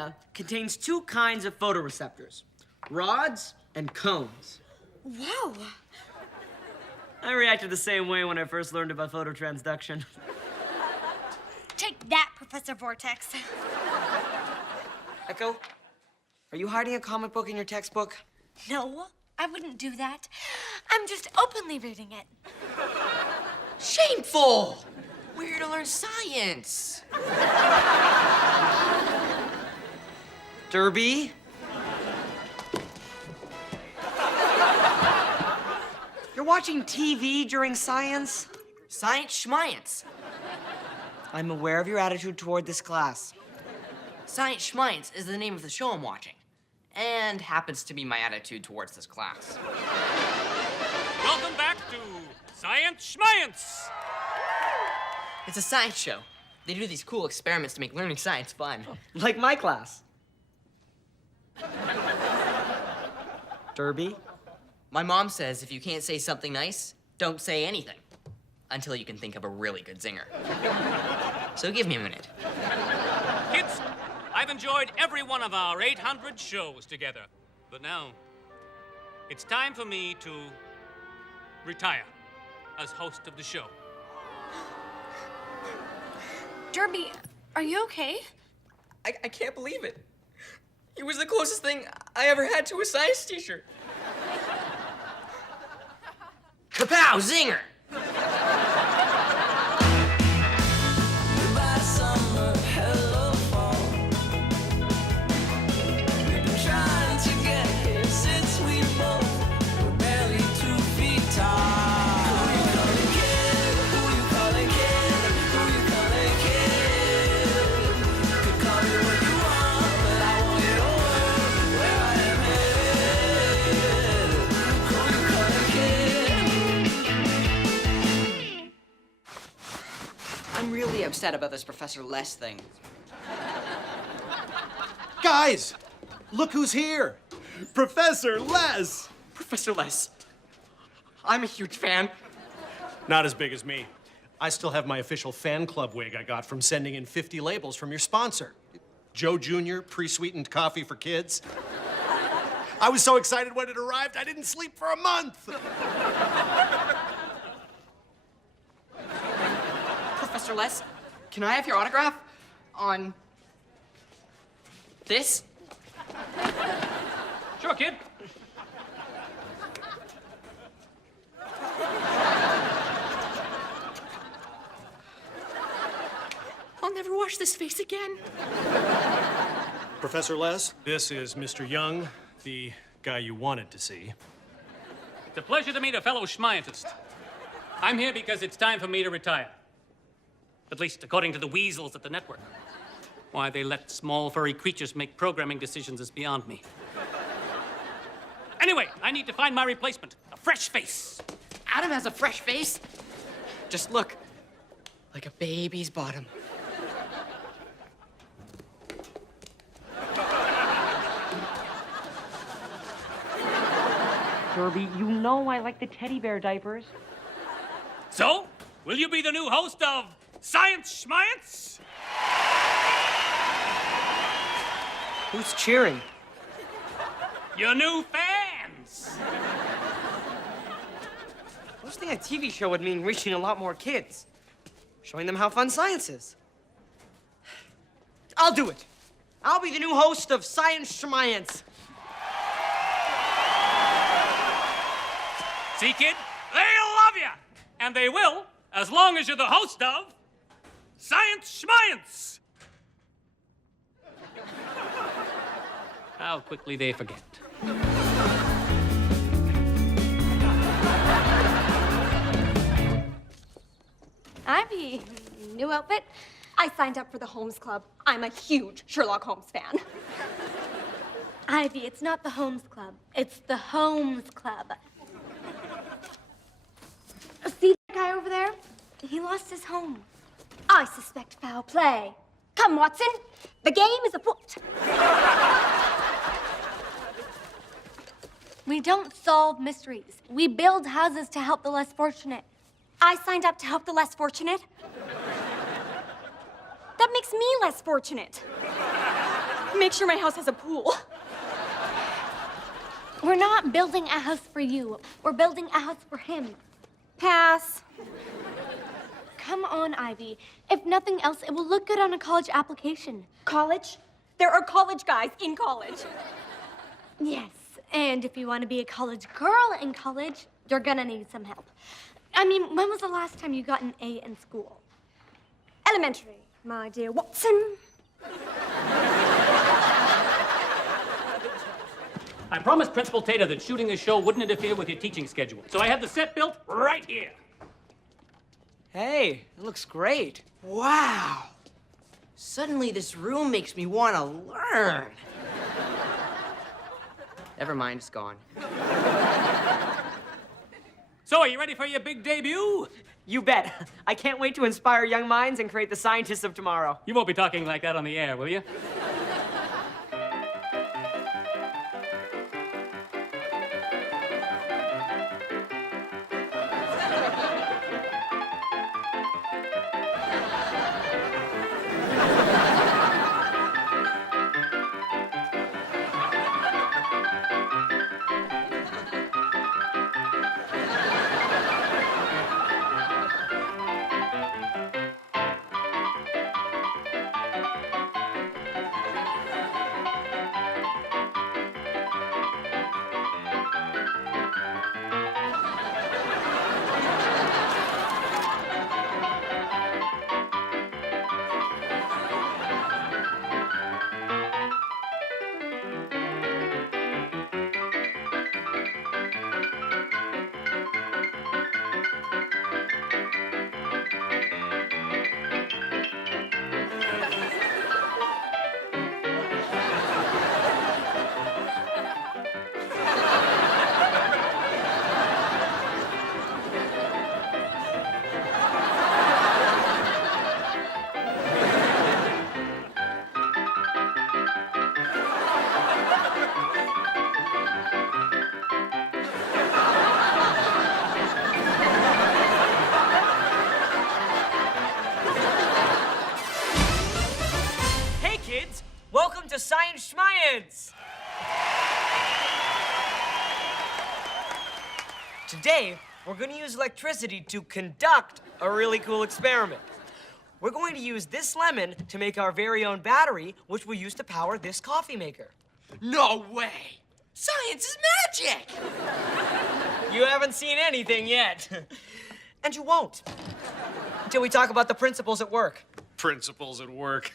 retina contains two kinds of photoreceptors, rods and cones. Whoa. I reacted the same way when I first learned about phototransduction. Take that, Professor Vortex. Echo, are you hiding a comic book in your textbook? No, I wouldn't do that. I'm just openly reading it. Shameful! We're here to learn science. Derby? You're watching TV during science? Science Schmience. I'm aware of your attitude toward this class. Science Schmience is the name of the show I'm watching, and happens to be my attitude towards this class. Welcome back to Science Schmience. It's a science show. They do these cool experiments to make learning science fun. Like my class. Derby? My mom says if you can't say something nice, don't say anything. Until you can think of a really good zinger. So give me a minute. Kids, I've enjoyed every one of our 800 shows together. But now, it's time for me to retire as host of the show. Derby, are you okay? I can't believe it. It was the closest thing I ever had to a science teacher. Kapow! Zinger! I'm really upset about this Professor Les thing. Guys, look who's here. Professor Les. Professor Les, I'm a huge fan. Not as big as me. I still have my official fan club wig I got from sending in 50 labels from your sponsor. Joe Jr., pre-sweetened coffee for kids. I was so excited when it arrived, I didn't sleep for a month. Professor Les, can I have your autograph on this? Sure, kid. I'll never wash this face again. Professor Les, this is Mr. Young, the guy you wanted to see. It's a pleasure to meet a fellow Schmientist. I'm here because it's time for me to retire. At least according to the weasels at the network. Why they let small furry creatures make programming decisions is beyond me. Anyway, I need to find my replacement. A fresh face. Adam has a fresh face. Just look, like a baby's bottom. Derby, you know I like the teddy bear diapers. So, will you be the new host of Science Schmience? Who's cheering? Your new fans. Hosting a TV show would mean reaching a lot more kids. Showing them how fun science is. I'll do it. I'll be the new host of Science Schmience. See, kid? They'll love you. And they will, as long as you're the host of Science Schmience. How quickly they forget. Ivy, new outfit? I signed up for the Holmes Club. I'm a huge Sherlock Holmes fan. Ivy, it's not the Holmes Club. It's the Holmes Club. See that guy over there? He lost his home. I suspect foul play. Come, Watson. The game is afoot. We don't solve mysteries. We build houses to help the less fortunate. I signed up to help the less fortunate. That makes me less fortunate. Make sure my house has a pool. We're not building a house for you. We're building a house for him. Pass. Come on, Ivy. If nothing else, it will look good on a college application. College? There are college guys in college. Yes, and if you want to be a college girl in college, you're gonna need some help. I mean, when was the last time you got an A in school? Elementary, my dear Watson. I promised Principal Tater that shooting this show wouldn't interfere with your teaching schedule. So I have the set built right here. Hey, it looks great. Wow. Suddenly, this room makes me want to learn. Never mind, it's gone. So, are you ready for your big debut? You bet. I can't wait to inspire young minds and create the scientists of tomorrow. You won't be talking like that on the air, will you? Welcome to Science Schmience! Today, we're going to use electricity to conduct a really cool experiment. We're going to use this lemon to make our very own battery, which we'll use to power this coffee maker. No way! Science is magic! You haven't seen anything yet. And you won't. Until we talk about the principles at work. Principles at work.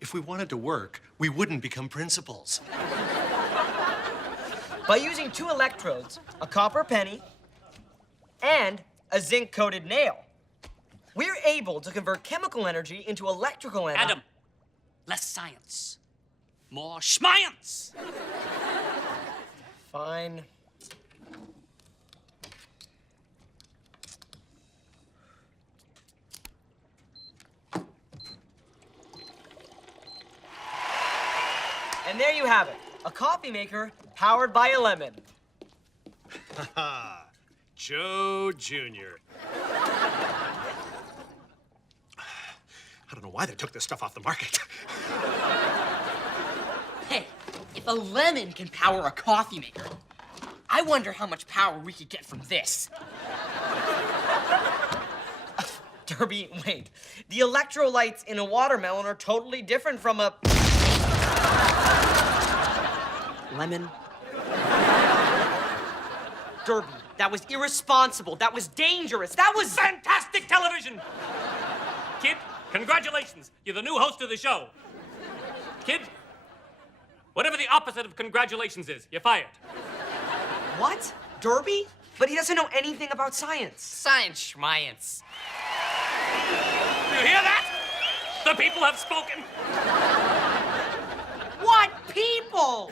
If we wanted to work, we wouldn't become principals. By using 2 electrodes, a copper penny, and a zinc-coated nail, we're able to convert chemical energy into electrical energy. Adam, less science, more schmience. Fine. And there you have it, a coffee maker powered by a lemon. Haha, Joe Jr. I don't know why they took this stuff off the market. Hey, if a lemon can power a coffee maker, I wonder how much power we could get from this. Derby, wait. The electrolytes in a watermelon are totally different from a... lemon? Derby, that was irresponsible. That was dangerous. That was... Fantastic television! Kid, congratulations. You're the new host of the show. Kid, whatever the opposite of congratulations is, you're fired. What? Derby? But he doesn't know anything about science. Science schmience. You hear that? The people have spoken. What people?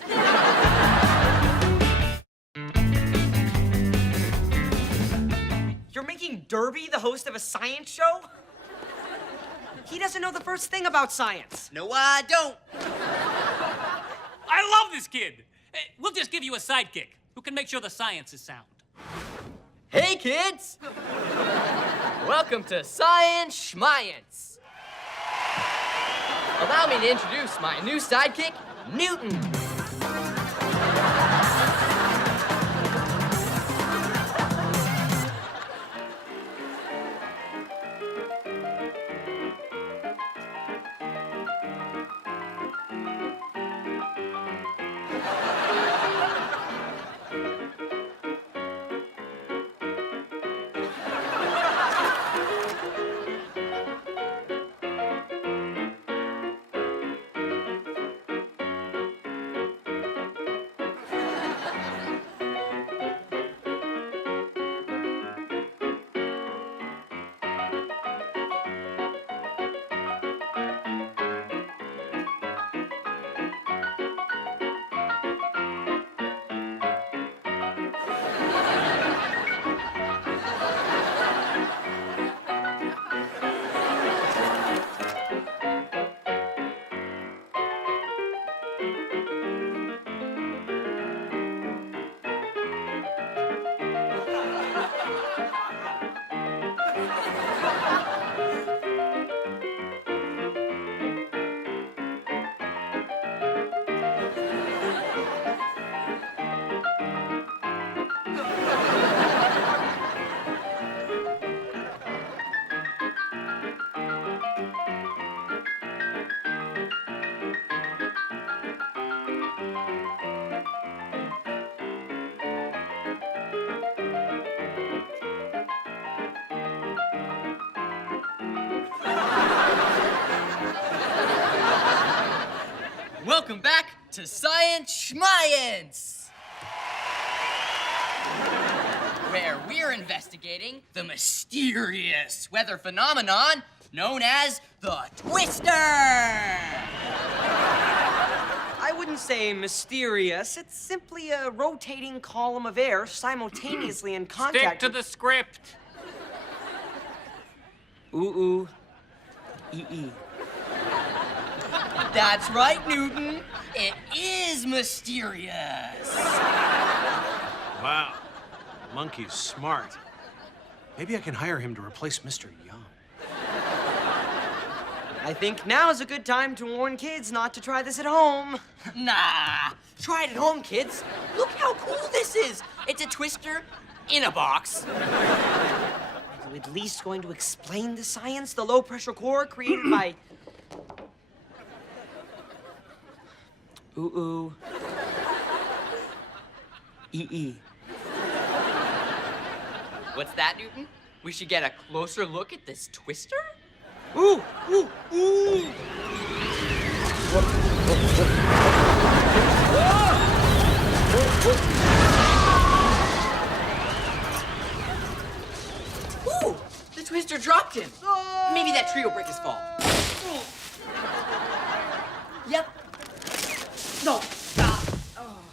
You're making Derby the host of a science show? He doesn't know the first thing about science. No, I don't. I love this kid. We'll just give you a sidekick who can make sure the science is sound. Hey, kids! Welcome to Science Schmience. Allow me to introduce my new sidekick, Newton. Welcome back to Science Schmience, where we're investigating the mysterious weather phenomenon known as the Twister. I wouldn't say mysterious. It's simply a rotating column of air simultaneously in contact. Stick to the script. Ooh, ee. That's right, Newton. It is mysterious. Wow. Monkey's smart. Maybe I can hire him to replace Mr. Young. I think now is a good time to warn kids not to try this at home. Nah, try it at home, kids. Look how cool this is. It's a twister in a box. Are you at least going to explain the science? The low-pressure core created by... Ooh. Ee. What's that, Newton? We should get a closer look at this twister? Ooh. Ooh, the twister dropped him. Maybe that tree will break his fall. Yep. No.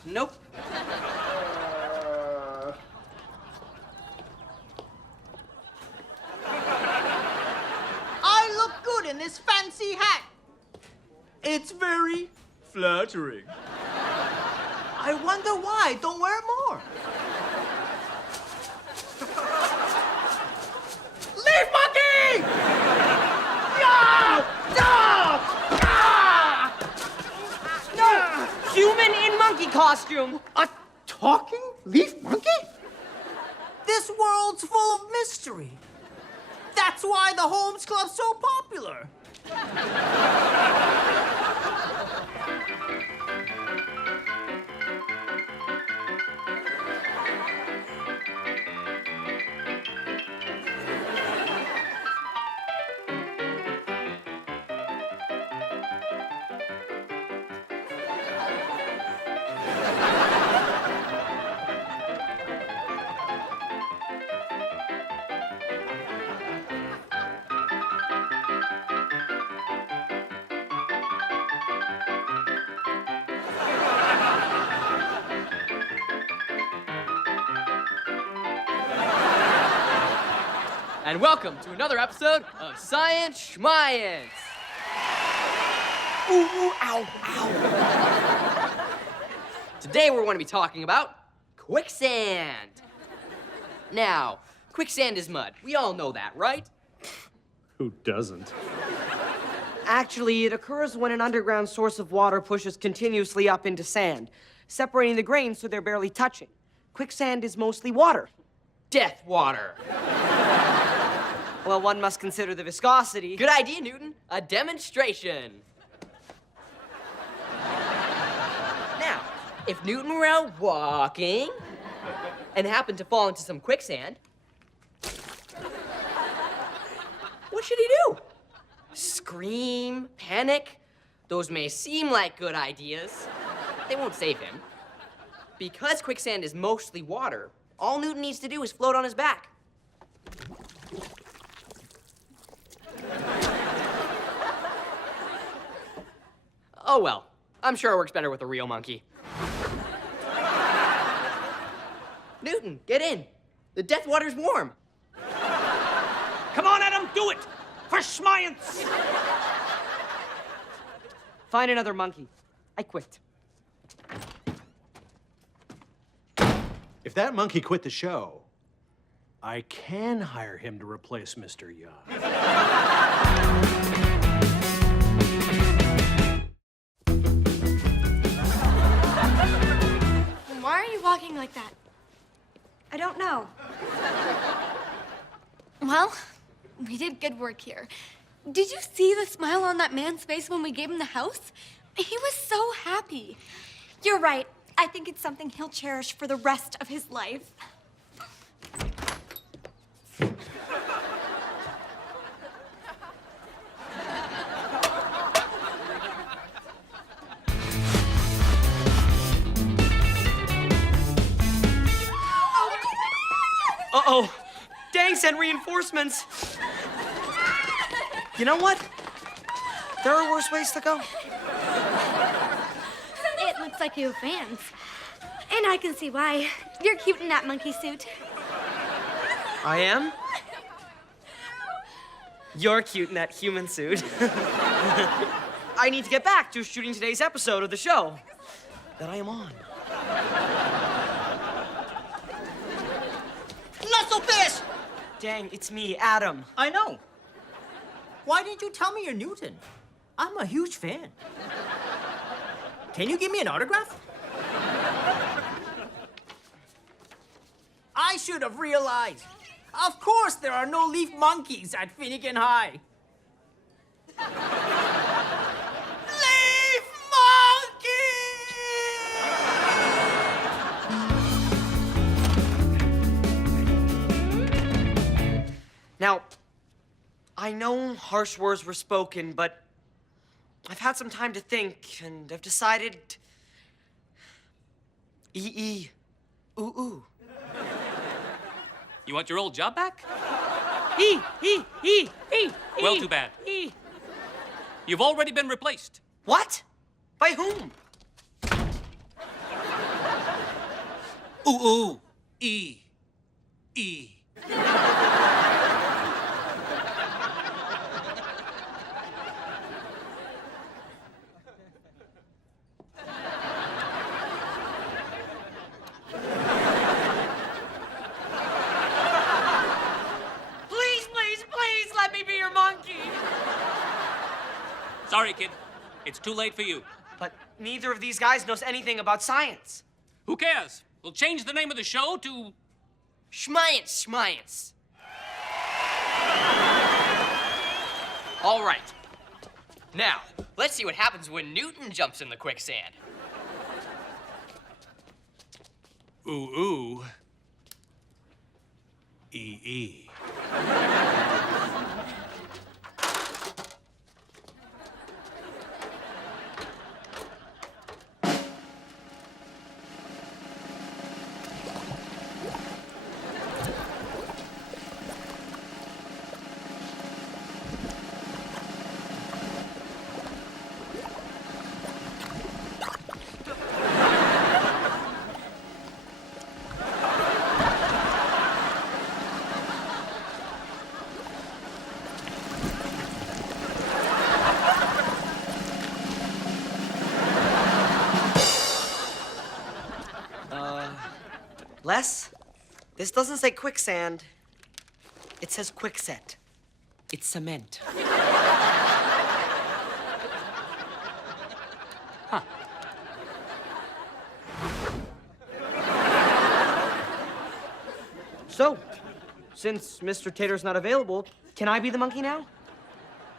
Nope. I look good in this fancy hat. It's very flattering. I wonder why I don't wear more. Leaf monkey! No! Human in monkey costume! A talking leaf monkey? This world's full of mystery. That's why the Holmes Club's so popular. And welcome to another episode of Science Schmience. Ooh, ow. Today we're going to be talking about quicksand. Now, quicksand is mud. We all know that, right? Who doesn't? Actually, it occurs when an underground source of water pushes continuously up into sand, separating the grains so they're barely touching. Quicksand is mostly water. Death water. Well, one must consider the viscosity. Good idea, Newton. A demonstration. Now, if Newton were out walking and happened to fall into some quicksand, what should he do? Scream? Panic? Those may seem like good ideas. They won't save him. Because quicksand is mostly water, all Newton needs to do is float on his back. Oh well, I'm sure it works better with a real monkey. Newton, get in. The death water's warm. Come on, Adam, do it! For Schmience! Find another monkey. I quit. If that monkey quit the show, I can hire him to replace Mr. Young. Why are you walking like that? I don't know. Well, we did good work here. Did you see the smile on that man's face when we gave him the house? He was so happy. You're right. I think it's something he'll cherish for the rest of his life. Uh-oh. Dang, send reinforcements. You know what? There are worse ways to go. It looks like you have fans. And I can see why. You're cute in that monkey suit. I am? You're cute in that human suit. I need to get back to shooting today's episode of the show that I am on. Not so fast! Dang, it's me, Adam. I know. Why didn't you tell me you're Newton? I'm a huge fan. Can you give me an autograph? I should have realized. Of course there are no leaf monkeys at Finnegan High. Leaf monkey! Now, I know harsh words were spoken, but I've had some time to think, and I've decided... E-E. Ooh-ooh. You want your old job back? E. Well, too bad. E. You've already been replaced. What? By whom? Ooh, ooh. E. E. Please let me be your monkey. Sorry, kid. It's too late for you. But neither of these guys knows anything about science. Who cares? We'll change the name of the show to... Schmience. All right. Now, let's see what happens when Newton jumps in the quicksand. Ooh, ooh. E. Les, this doesn't say quicksand. It says quickset. It's cement. So, since Mr. Tater's not available, can I be the monkey now?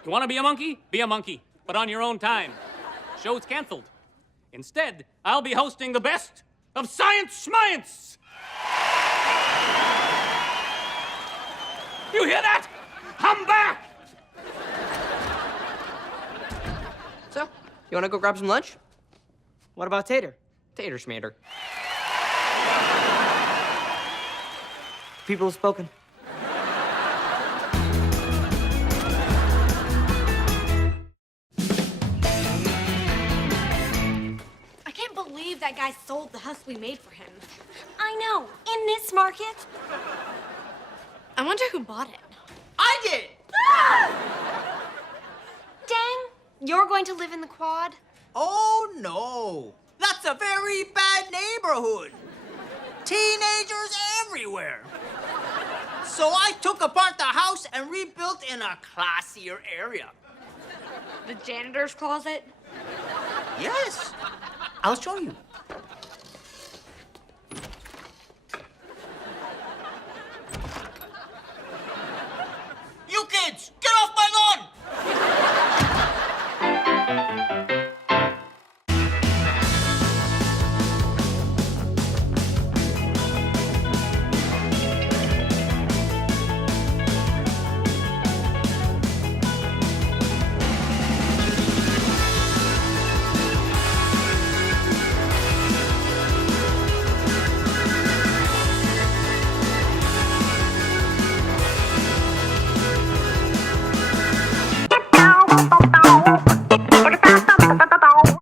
You want to be a monkey? Be a monkey, but on your own time. Show's canceled. Instead, I'll be hosting the best of Science Schmience! You hear that? I'm back! So, you wanna go grab some lunch? What about Tater? Tater schmater. People have spoken. I can't believe that guy sold the house we made for him. I know, in this market. I wonder who bought it. I did! Dang, you're going to live in the quad? Oh, no. That's a very bad neighborhood. Teenagers everywhere. So I took apart the house and rebuilt in a classier area. The janitor's closet? Yes. I'll show you.